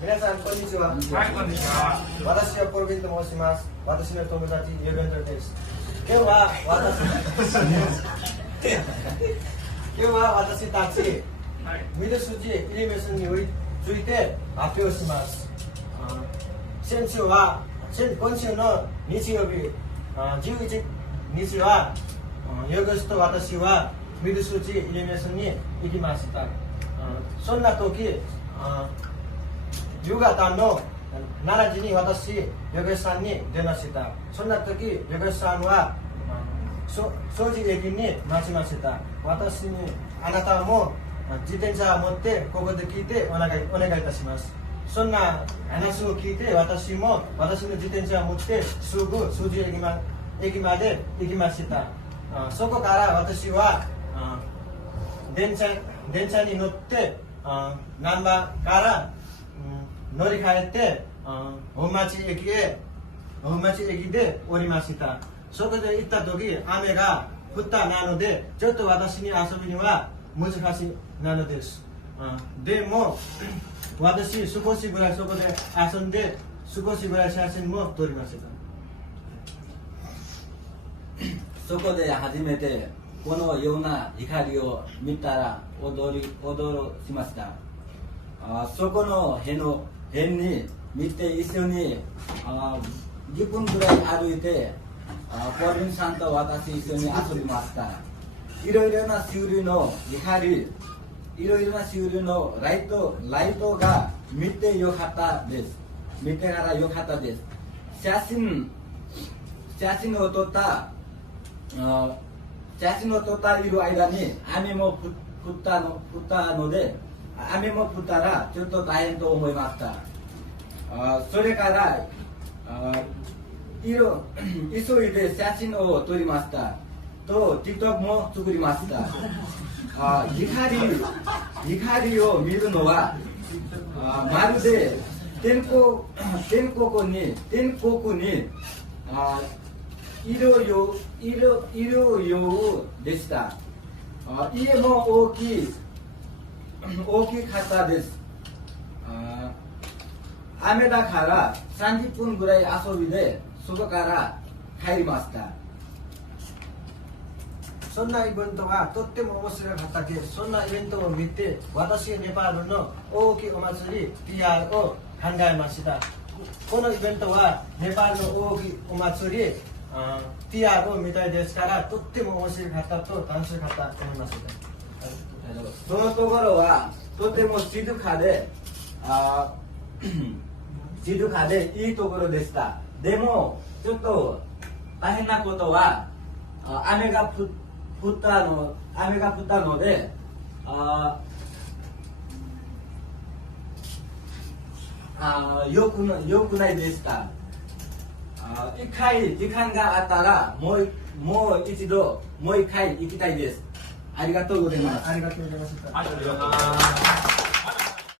皆さんこんにちは。はい、こんにちは。私はコルビンと申します。私の友達ユベントです。今日は私たちミド筋イルミネーションについて発表します。今週の日曜日11日はヨグスと私はミド筋イルミネーションに行きました。そんな時夕方の7時に私、ヨゲさんに電話した。そんな時、ヨゲさんは掃除駅に待ちました。私に、あなたも自転車を持ってここで聞いてお願いいたします。そんな話を聞いて、私も私の自転車を持ってすぐ掃除駅まで行きました。そこから私は電車に乗って難波から乗り換えて大町駅で降りました。そこで行った時雨が降ったなのでちょっと私に遊びには難しいなのです。でも私少しぐらいそこで遊んで少しぐらい写真も撮りました。そこで初めてこのような光を見たら驚きました。そこの辺に見て一緒に10分ぐらい歩いてコリンさんと私一緒に遊びました。いろいろな種類の光、いろいろな種類のライトが見てよかったです。見てからよかったです。写真を撮ったいる間に雨も降ったので雨も降ったらちょっと大変と思いました。それから急いで写真を撮りました。と TikTok も作りました。光を見るのはまるで天国にいるようでした。家も大きかったです。雨だから30分ぐらい遊びで外から帰りました。そんなイベントがとっても面白かったです。そんなイベントを見て私ネパールの大きいお祭り PR を考えました。このイベントはネパールの大きいお祭りPR を見たいですからとっても面白かったと楽しかったと思います。そのところはとても静かでいいところでした。でもちょっと大変なことは雨が降ったのでよくないでした。一回時間があったらもう一回行きたいです。ありがとうございます。ありがとうございます。ありがとうございます。